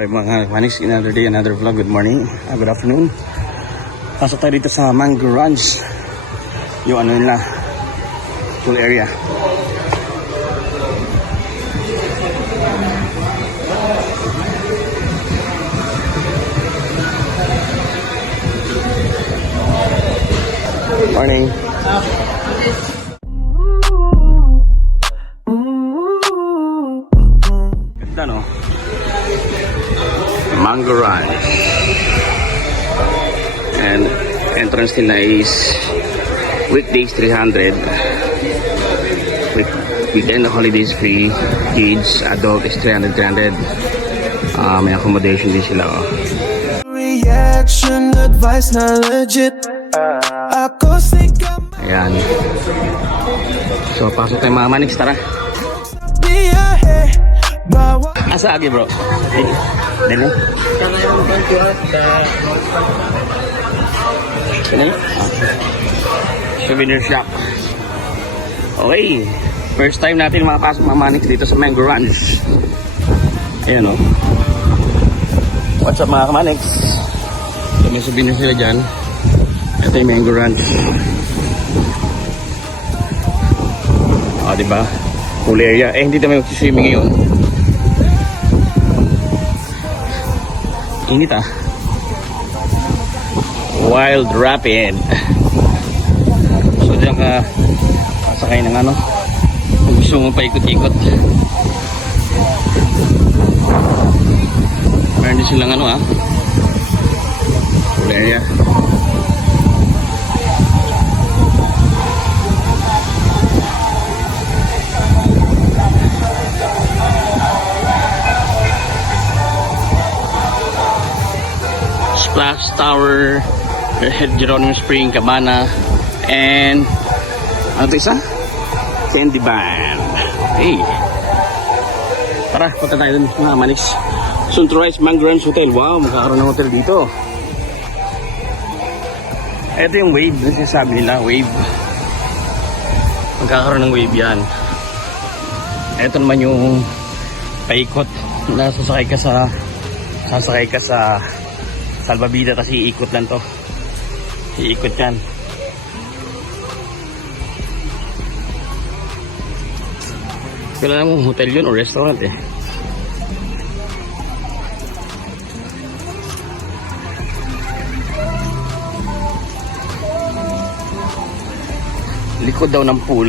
Okay mga Manix, another day, another vlog. Good morning, good afternoon. Pasok tayo dito sa Mango Ranch. Yung ano nila, pool area. Morning. Ganda no? Mango Ranch. And entrance nila is weekdays 300, weekend holidays free, kids adult is 300. May accommodation din sila reaction advice na legit. Ayan. So pasok tayo mga Manix, tara. Asa agi bro? Dali. Souvenir shop. Okay. First time natin makapasok mga Manix dito sa Mango Ranch. Ayan o. What's up mga Manix? So, may souvenir sila dyan. Ito yung Mango Ranch. O, diba? Pool area. Eh, hindi naman mag-swimming ngayon. Init ah. Wild Rapid. So diyan ka pasakay ng ano, kung gusto mo paikot-ikot. Meron din silang ano pool area. Splash Tower, Head Geronimo Spring, Cabana, and ano ito isa? Candy Band. Okay. Tara, punta tayo dun mga Manix. Sunrise Mango Ranch Hotel. Wow, magkakaroon ng hotel dito. Ito yung wave, sabi nila, wave. Magkakaroon ng wave yan. Ito naman yung paikot na sasakay ka sa salbabida, kasi iikot lang to. Iikot yan. Kailangan mong hotel yun o restaurant eh. Likod daw ng pool.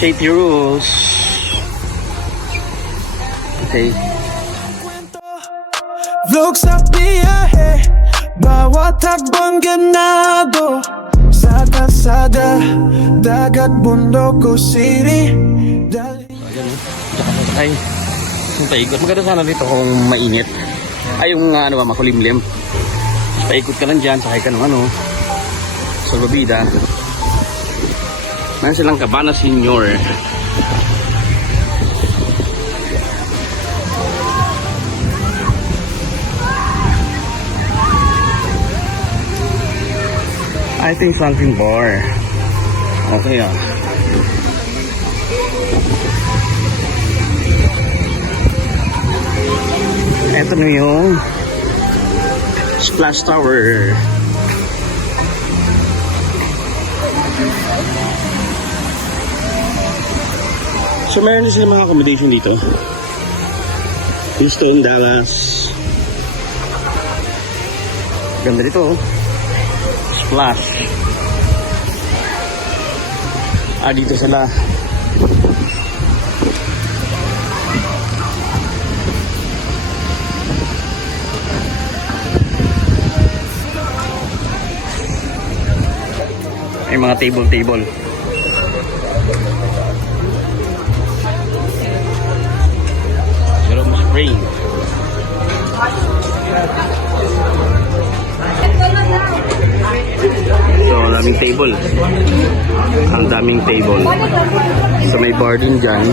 Safety rules. Okay. Vlog sa biyahe, bawat takbong ganado. Sa kalsada, dagat, bundok o city. So ayan tsaka sasakay. Yung paikot, maganda sana dito kung mainit. Ay yung ano ba, makulimlim. Paikot ka lang dyan, sakay ka ng ano, salbabida. Meron silang Cabana Senior. I think something bar. Okay Ito na yung Splash Tower. So meron din sila mga accommodation dito. Houston, Dallas. Ganda dito Splash. Dito sila. May mga table. Geronimo Spring. So, daming table. Ang daming table. So, may bar din dyan.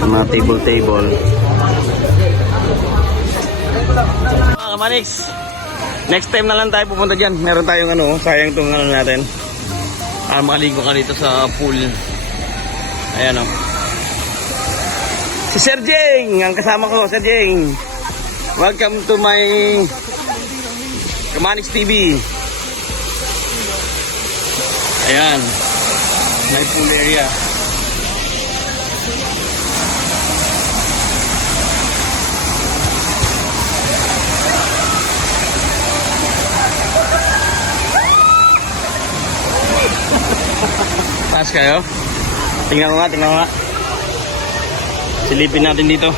Mga table. Mga Manix, Next time na lang tayo pupunta dyan. Meron tayong ano, sayang itong ano natin. Para makaligo ka dito sa pool. Ayan o. Si Sir Jeng, ang kasama ko, Sir Jeng. Welcome to my Kamanix TV. Ayan. May pool area. Taas kayo? Tingnan mo nga, tingnan mo nga. Silipin natin dito.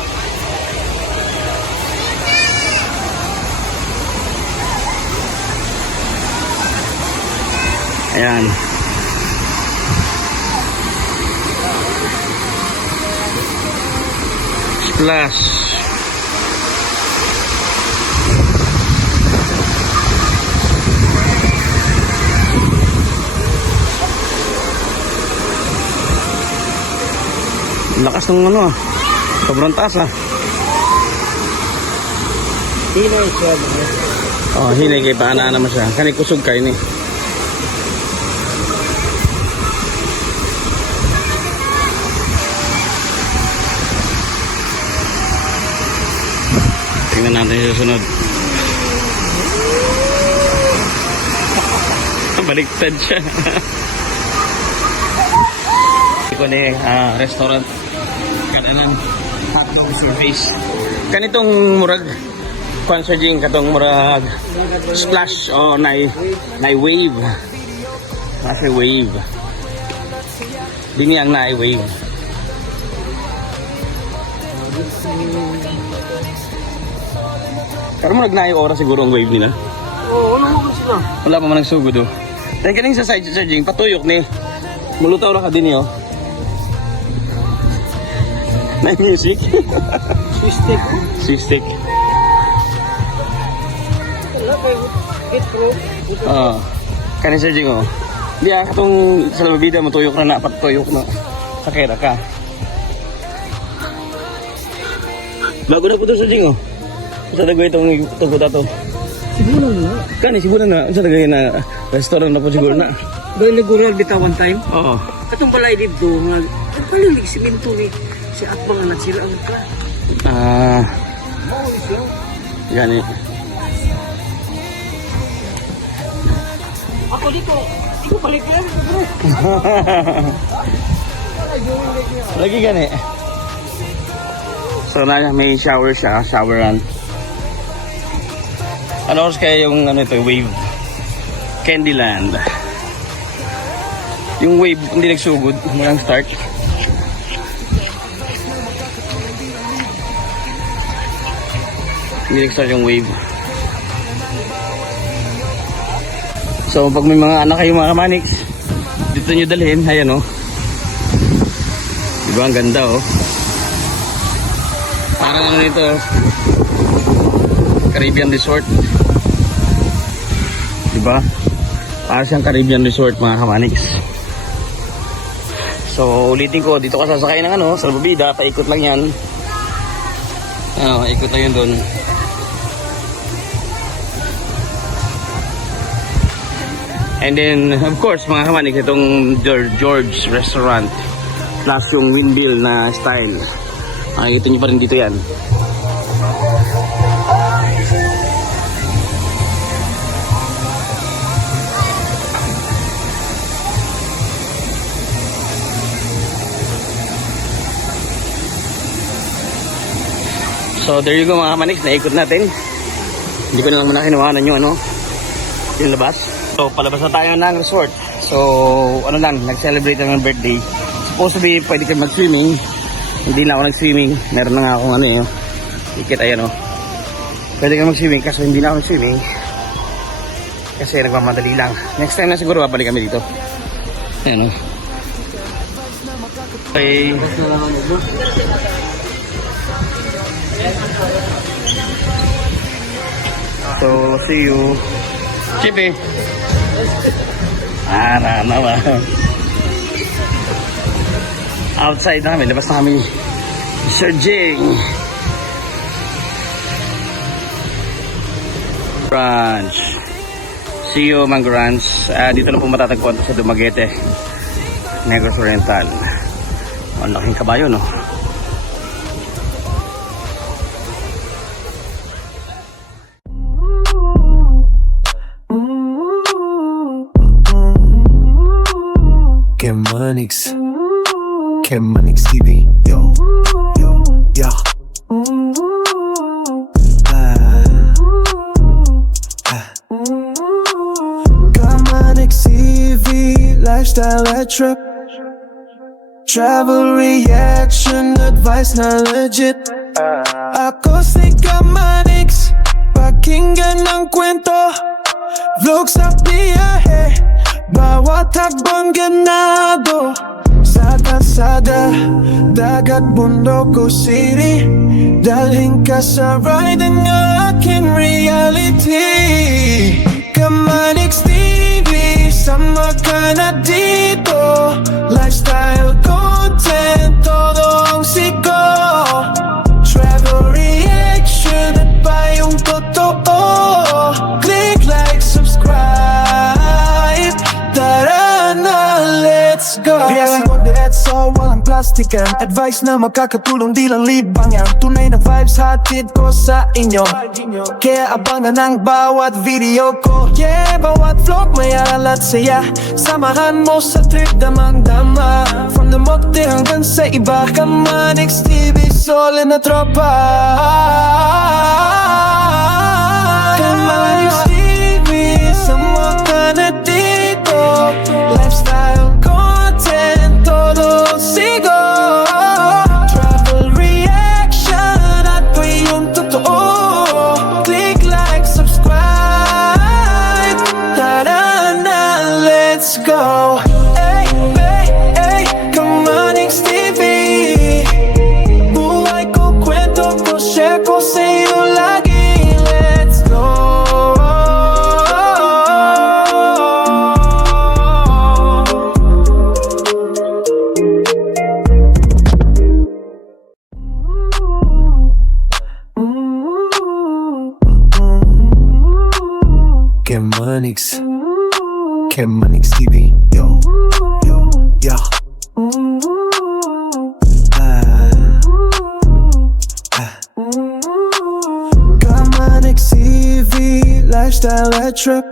Ayan. Splash. Lakas ng ano ah. Sobrang taas ah. Hinay siya. Oh, hinay kay paana naman siya. Kani kusog kayo ni. Tingnan natin yung susunod. Baliktad siya. Ito na restaurant. Kadanan. Hotdog surface. Kanitong murag. Concerning katong murag. Splash. Oh, na wave. Nasa wave. Dini ang na wave. Pero mo nagnaay oras siguro ang wave nila. Oo, ano mo sila? Wala pa man nagsugod oh. Dahil kaning sa side charging, patuyok ni. Mulutaw na ka din yo. Na music. Swistik. Swistik. Wala kayo. It bro. Kaning charging oh. Di katong sa labida matuyok na patuyok na. Sakera ka. Bago na po ito charging oh. Sa dagway itong tugot ato. Siguro na. Kani siguro na sa dagway na restaurant na po siguro na. Dahil nag-ural bitaw one time. Oo. Katong balay dito, nagpalilig siminto ni si Akbang na nagsira ang ka. Gani. Ako dito, ikaw balik yan. Lagi gani. So na may shower siya, showeran. Ano oras kaya yung ano ito, wave? Candyland. Yung wave hindi nagsugod mulang start. Hindi nag-start yung wave. So pag may mga anak kayo mga kamanix, dito nyo dalhin. Ayan oh. Diba ang ganda oh. Parang ano nito, Caribbean Resort. Diba? Parang siyang Caribbean Resort mga kamanix. So ulitin ko, dito ka sasakay ng ano, salbabida, paikot lang yan. Ano, ikot lang yun doon. And then, of course, mga kamanix, itong George Restaurant plus yung windmill na style. Makikita nyo pa rin dito yan. So there you go mga kamanix, naikot natin. Hindi ko na lang muna kinuhanan yung ano, yung labas. So palabas na tayo ng resort. So ano lang, nag-celebrate ng birthday. Supposed to be pwede kayo mag-swimming. Hindi na ako nag-swimming. Meron na nga akong ano yun. Ticket ayan o. Pwede kayo mag-swimming kasi hindi na ako nag-swimming. Kasi nagmamadali lang. Next time na siguro babalik kami dito. Ayan o. Okay. So, see you. Chippy. Naman. Outside namin, labas na kami. Sir Jing. Branch. See you, Mango Ranch. Dito lang po matatagpuan sa Dumaguete, Negros Oriental. Ang laking kabayo, no? Kemanix TV. Yo, yo, yo. Kemanix TV, lifestyle at trip. Travel reaction, advice na legit. Ako si Kemanix, pakinggan ng kwento. Vlog sa biyahe, bawat takbong ganado. Sa kalsada, dagat, bundok o city, dalhin ka sa ride ng aking reality. Kemanix TV, sama ka na dito. Lifestyle content, todo ang siko. Travel reaction at payong totoo. Click like, subscribe. Tara na, let's go. Biyahe ko diretso, walang plastikan. Advice na magkakatulong, di lang libangan. Tunay na vibes hatid ko sa inyo, kaya abangan ang bawat video ko. Yeah, bawat vlog may aral at saya. Samahan mo sa trip, damang-dama. From the mote hanggang sa iba, Kemanix TV, solid na tropa. Kemanix TV, sama ka na dito. Lifestyle content, todo sigo. Travel reaction at pa yung totoo. Click like, subscribe. Tara na, let's go. Hey, hey, hey, Kemanix TV. Buhay ko, kwento ko, share ko sa'yo lagi. Let's go. Kemanix TV. Yo, yo, yo. Kemanix TV, lifestyle at trip.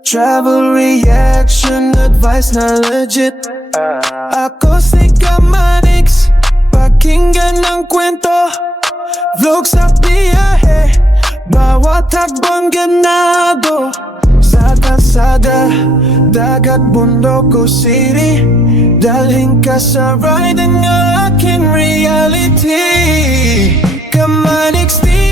Travel reaction, advice na legit. Ako si Kemanix, pakinggan ng kwento. Vlog sa biyahe, bawat takbong ganado. Sa kalsada, dagat, bundok o city, dalhin ka sa ride ng aking reality. Kemanix TV.